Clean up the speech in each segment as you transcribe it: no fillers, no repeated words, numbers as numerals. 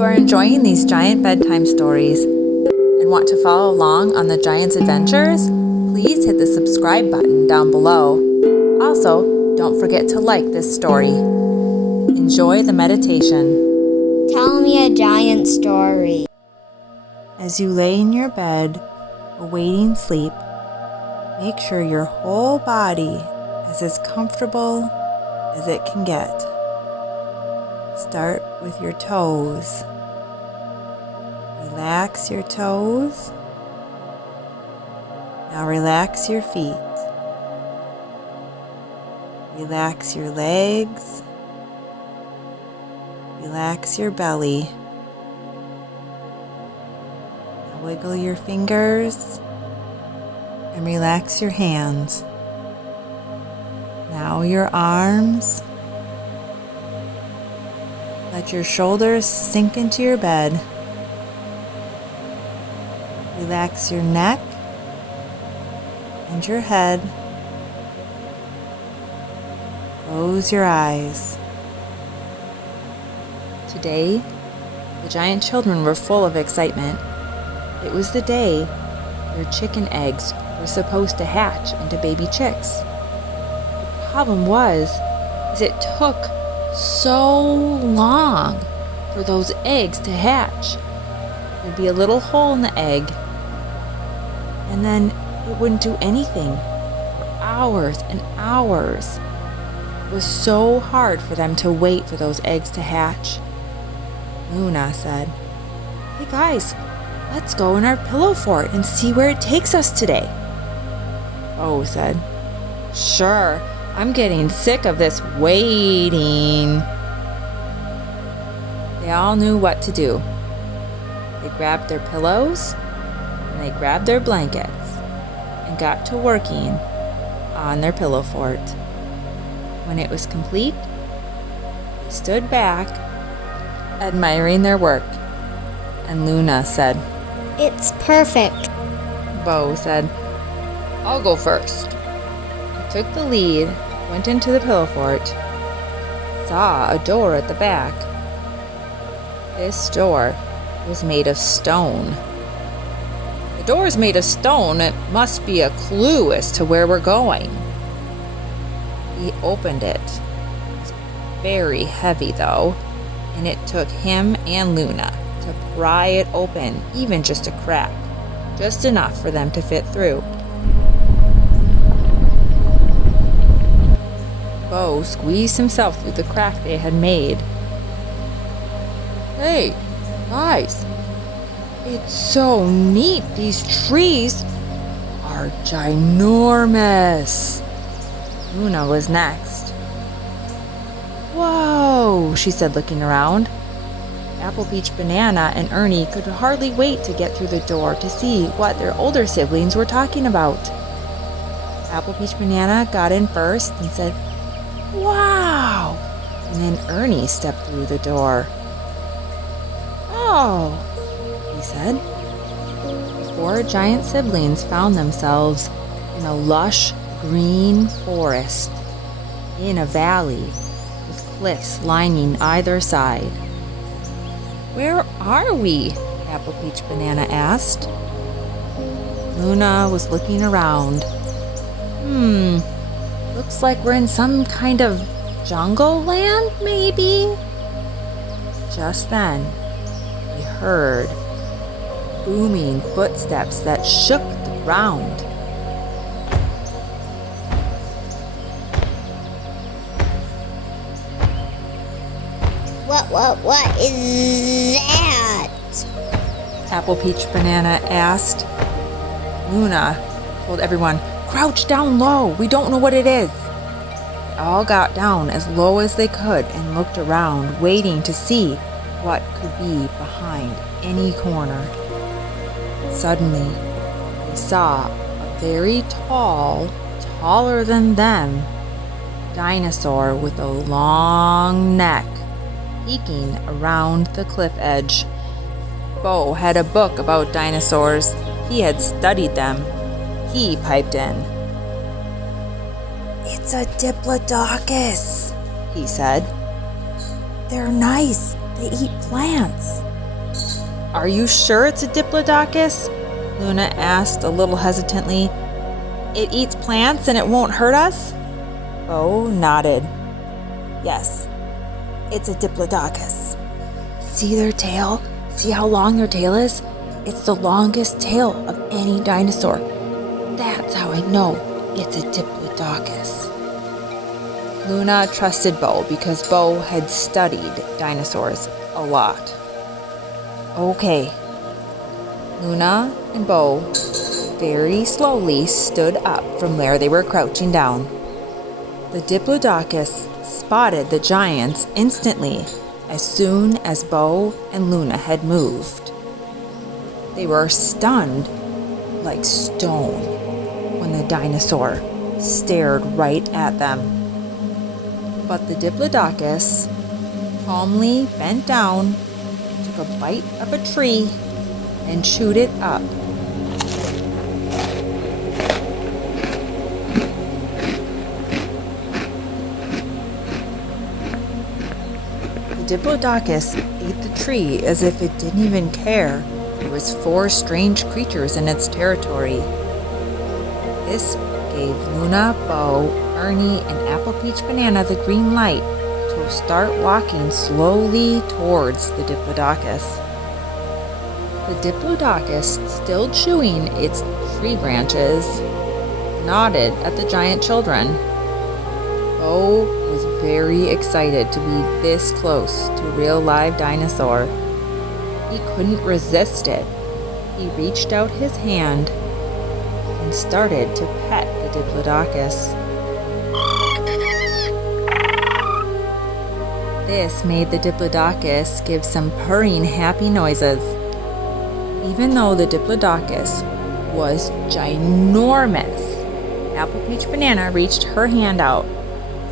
you are enjoying these giant bedtime stories and want to follow along on the giant's adventures, please hit the subscribe button down below. Also, don't forget to like this story. Enjoy the meditation. Tell me a giant story. As you lay in your bed, awaiting sleep, make sure your whole body is as comfortable as it can get. Start with your toes. Relax your toes. Now relax your feet. Relax your legs. Relax your belly. Now wiggle your fingers and relax your hands. Now your arms. Let your shoulders sink into your bed. Relax your neck and your head. Close your eyes. Today, the giant children were full of excitement. It was the day their chicken eggs were supposed to hatch into baby chicks. The problem was, it took so long for those eggs to hatch. There'd be a little hole in the egg, and then it wouldn't do anything for hours and hours. It was so hard for them to wait for those eggs to hatch. Luna said, "Hey guys, let's go in our pillow fort and see where it takes us today." Bo said, "Sure, I'm getting sick of this waiting." They all knew what to do. They grabbed their pillows and they grabbed their blankets and got to working on their pillow fort. When it was complete, they stood back, admiring their work, and Luna said, It's perfect. Bo said, "I'll go first." He took the lead, went into the pillow fort, saw a door at the back. This door was made of stone. The door is made of stone. It must be a clue as to where we're going. He opened it. It was very heavy though, and it took him and Luna to pry it open, even just a crack, just enough for them to fit through. Bo squeezed himself through the crack they had made. "Hey, guys, it's so neat. These trees are ginormous." Luna was next. "Whoa," she said, looking around. Apple, Peach, Banana, and Ernie could hardly wait to get through the door to see what their older siblings were talking about. Apple, Peach, Banana got in first and said, "Wow!" And then Ernie stepped through the door. "Oh," he said. The four giant siblings found themselves in a lush green forest, in a valley with cliffs lining either side. "Where are we?" Apple, Peach, Banana asked. Luna was looking around. Looks like we're in some kind of jungle land, maybe?" Just then, they heard booming footsteps that shook the ground. What is that? Apple, Peach, Banana asked. Luna told everyone, "Crouch down low. We don't know what it is." They all got down as low as they could and looked around, waiting to see what could be behind any corner. Suddenly, they saw a very tall, taller than them, dinosaur with a long neck peeking around the cliff edge. Bo had a book about dinosaurs. He had studied them. He piped in. "It's a diplodocus," he said. "They're nice. They eat plants." Are you sure it's a diplodocus? Luna asked a little hesitantly. It eats plants and it won't hurt us? Bo nodded. Yes, it's a diplodocus. See their tail? See how long their tail is? It's the longest tail of any dinosaur. That's how I know it's a diplodocus. Luna trusted Bo because Bo had studied dinosaurs a lot. Okay. Luna and Bo very slowly stood up from where they were crouching down. The diplodocus spotted the giants instantly as soon as Bo and Luna had moved. They were stunned like stone when the dinosaur stared right at them. But the diplodocus calmly bent down, took a bite of a tree, and chewed it up. The diplodocus ate the tree as if it didn't even care there was 4 strange creatures in its territory. This gave Luna, Bo, Ernie, and Apple Peach Banana the green light to start walking slowly towards the diplodocus. The diplodocus, still chewing its tree branches, nodded at the giant children. Bo was very excited to be this close to a real live dinosaur. He couldn't resist it. He reached out his hand and started to pet the diplodocus. This made the diplodocus give some purring happy noises. Even though the diplodocus was ginormous, Apple Peach Banana reached her hand out,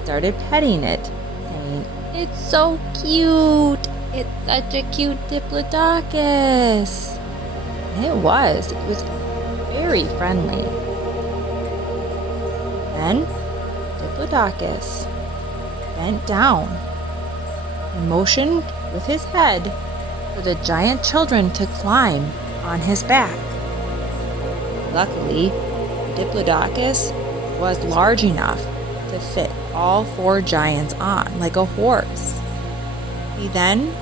started petting it, saying, "It's so cute! It's such a cute diplodocus!" And it was very friendly. Then, Diplodocus bent down and motioned with his head for the giant children to climb on his back. Luckily, Diplodocus was large enough to fit all 4 giants on like a horse. He then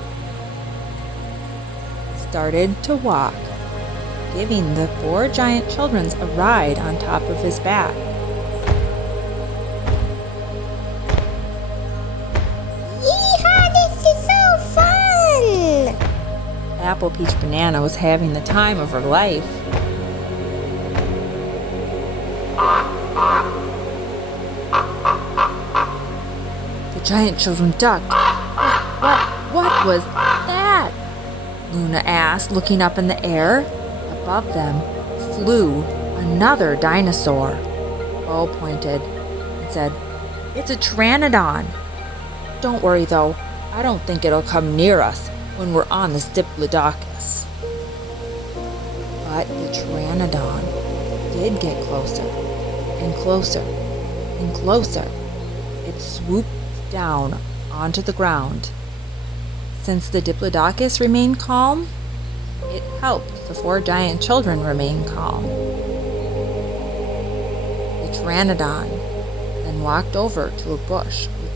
started to walk, giving the 4 giant children a ride on top of his back. Yeehaw, this is so fun! Apple Peach Banana was having the time of her life. The giant children ducked. What was that? Luna asked, looking up in the air. Above them flew another dinosaur. Bo pointed and said, "It's a pteranodon. Don't worry though, I don't think it'll come near us when we're on this diplodocus." But the pteranodon did get closer and closer and closer. It swooped down onto the ground. Since the diplodocus remained calm, it helped the 4 giant children remain calm. The pteranodon then walked over to a bush with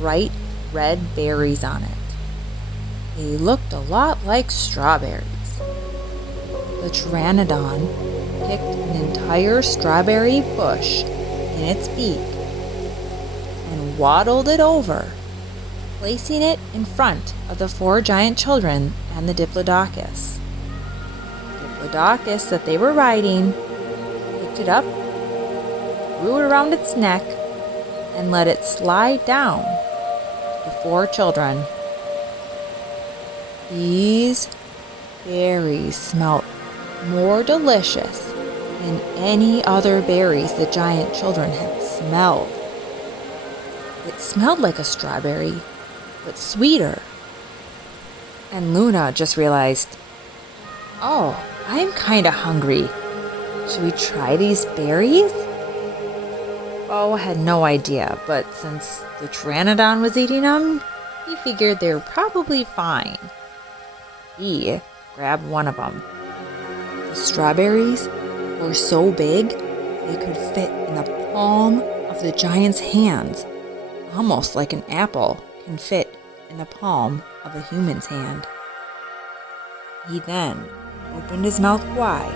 bright red berries on it. They looked a lot like strawberries. The pteranodon picked an entire strawberry bush in its beak and waddled it over, placing it in front of the 4 giant children and the diplodocus. The diplodocus that they were riding picked it up, threw it around its neck, and let it slide down to the 4 children. These berries smelled more delicious than any other berries the giant children had smelled. It smelled like a strawberry, but sweeter. And Luna just realized, "Oh, I'm kinda hungry. Should we try these berries?" Bo had no idea, but since the pteranodon was eating them, he figured they were probably fine. He grab one of them. The strawberries were so big they could fit in the palm of the giant's hands, almost like an apple can fit in the palm of a human's hand. He then opened his mouth wide,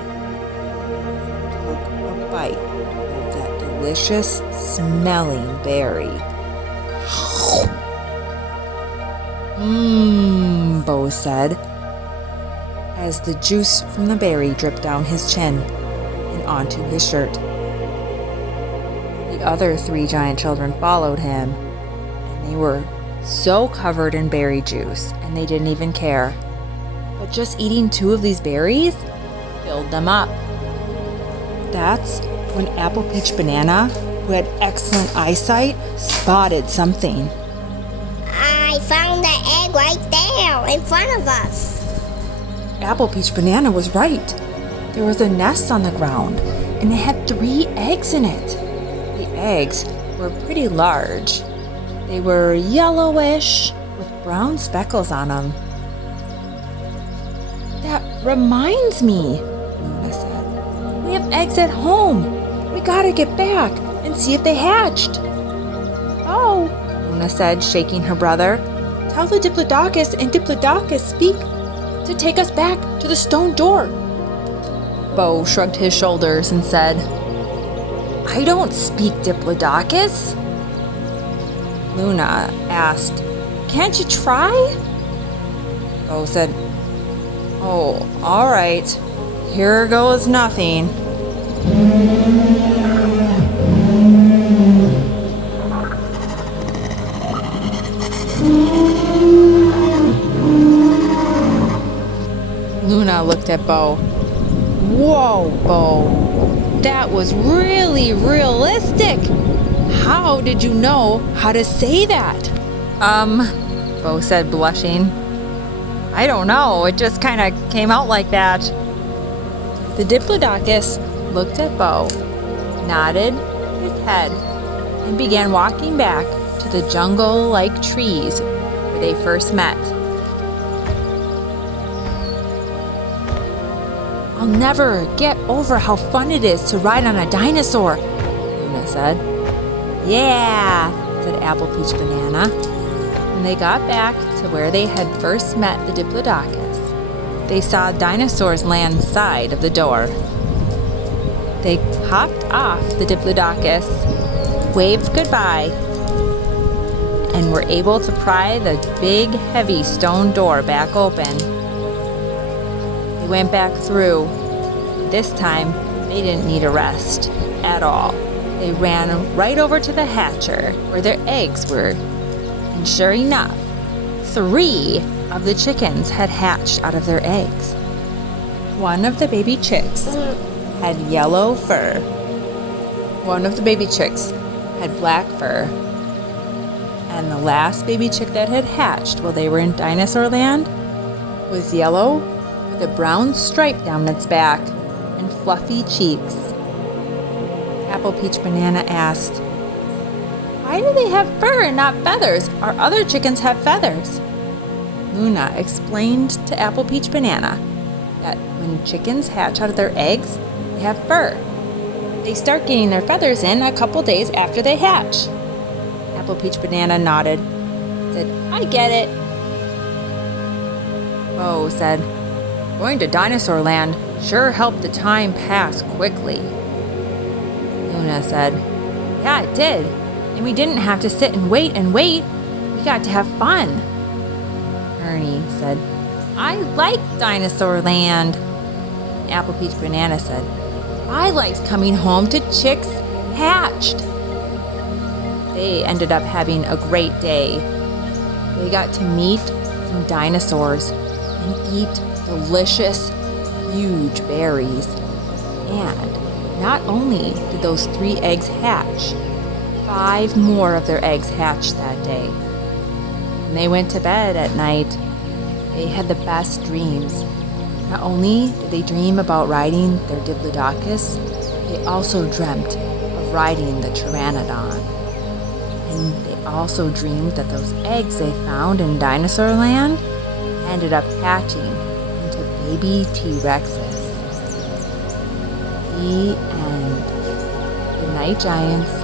took a bite of that delicious smelling berry. Bo said, as the juice from the berry dripped down his chin and onto his shirt. The other 3 giant children followed him, and they were so covered in berry juice, and they didn't even care. But just eating 2 of these berries filled them up. That's when Apple Peach Banana, who had excellent eyesight, spotted something. I found the egg right there in front of us. Apple Peach Banana was right. There was a nest on the ground, and it had 3 eggs in it. The eggs were pretty large. They were yellowish with brown speckles on them. That reminds me, Luna said. We have eggs at home. We gotta get back and see if they hatched. Oh, Luna said, shaking her brother. Tell the diplodocus and diplodocus speak to take us back to the stone door. Bo shrugged his shoulders and said, I don't speak diplodocus. Luna asked, can't you try? Bo said, oh, all right. Here goes nothing. Luna looked at Bo. Whoa, Bo. That was really realistic. How did you know how to say that? Bo said, blushing. I don't know. It just kind of came out like that. The diplodocus looked at Bo, nodded his head, and began walking back to the jungle-like trees where they first met. I'll never get over how fun it is to ride on a dinosaur, Luna said. Yeah, said Apple Peach Banana. When they got back to where they had first met the diplodocus, they saw dinosaurs land inside of the door. They hopped off the diplodocus, waved goodbye, and were able to pry the big, heavy stone door back open. They went back through. This time, they didn't need a rest at all. They ran right over to the hatcher where their eggs were. And sure enough, 3 of the chickens had hatched out of their eggs. One of the baby chicks had yellow fur. One of the baby chicks had black fur. And the last baby chick that had hatched while they were in Dinosaur Land was yellow with a brown stripe down its back and fluffy cheeks. Apple Peach Banana asked, why do they have fur and not feathers? Our other chickens have feathers. Luna explained to Apple Peach Banana that when chickens hatch out of their eggs, they have fur. They start getting their feathers in a couple days after they hatch. Apple Peach Banana nodded, said, I get it. Bo said, going to Dinosaur Land sure helped the time pass quickly. Luna said, yeah, it did. And we didn't have to sit and wait. We got to have fun. Ernie said, I like Dinosaur Land. Apple Peach Banana said, I liked coming home to chicks hatched. They ended up having a great day. They got to meet some dinosaurs and eat delicious, huge berries. And not only did those 3 eggs hatch, 5 more of their eggs hatched that day. When they went to bed at night, they had the best dreams. Not only did they dream about riding their diplodocus, they also dreamt of riding the pteranodon. And they also dreamed that those eggs they found in Dinosaur Land ended up hatching into baby T-Rexes. The end. Good night, Giants.